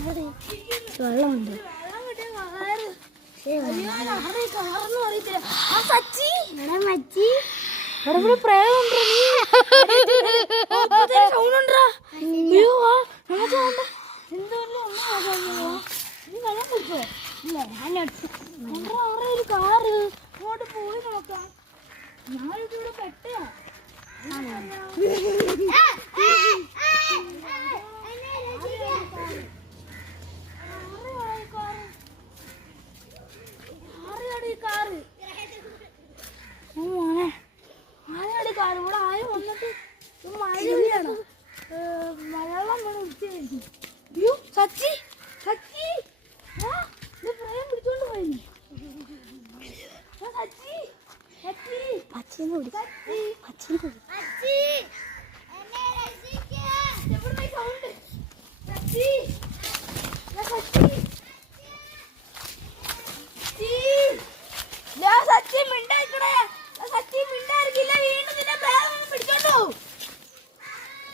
വെള്ളമുണ്ട്. കാറ് അങ്ങോട്ട് പോയി നോക്കാം. ഞാനിവിടെ പെട്ടയാ. കാറ് ഇവിടെ ആരും വന്നിട്ട് മഴയാണ്. മലയാളം അയ്യോ സച്ചി സച്ചി പ്രേം പിടിച്ചോണ്ട് പോയി. സച്ചി പച്ചീന്ന് സച്ചി മിണ്ടായിക്കണേ. സച്ചി മിണ്ടായിരിക്കില്ല. വീണ്ടും നിന്നെ പ്രേം പിടിച്ചോണ്ടു.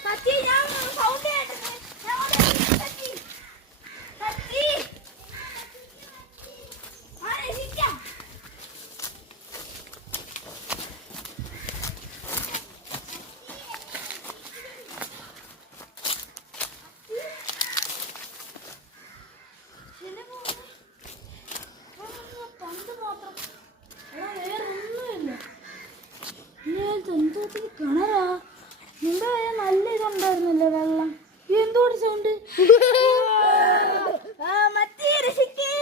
സച്ചി ഞാൻ സൗണ്ട് കേട്ടത്. സച്ചി സച്ചി കിണറാ. നിന്റെ നല്ല ഇതുണ്ടായിരുന്നല്ലോ വെള്ളം. എന്തോടി സൗണ്ട്? മത്തി രക്ഷിക്കേ.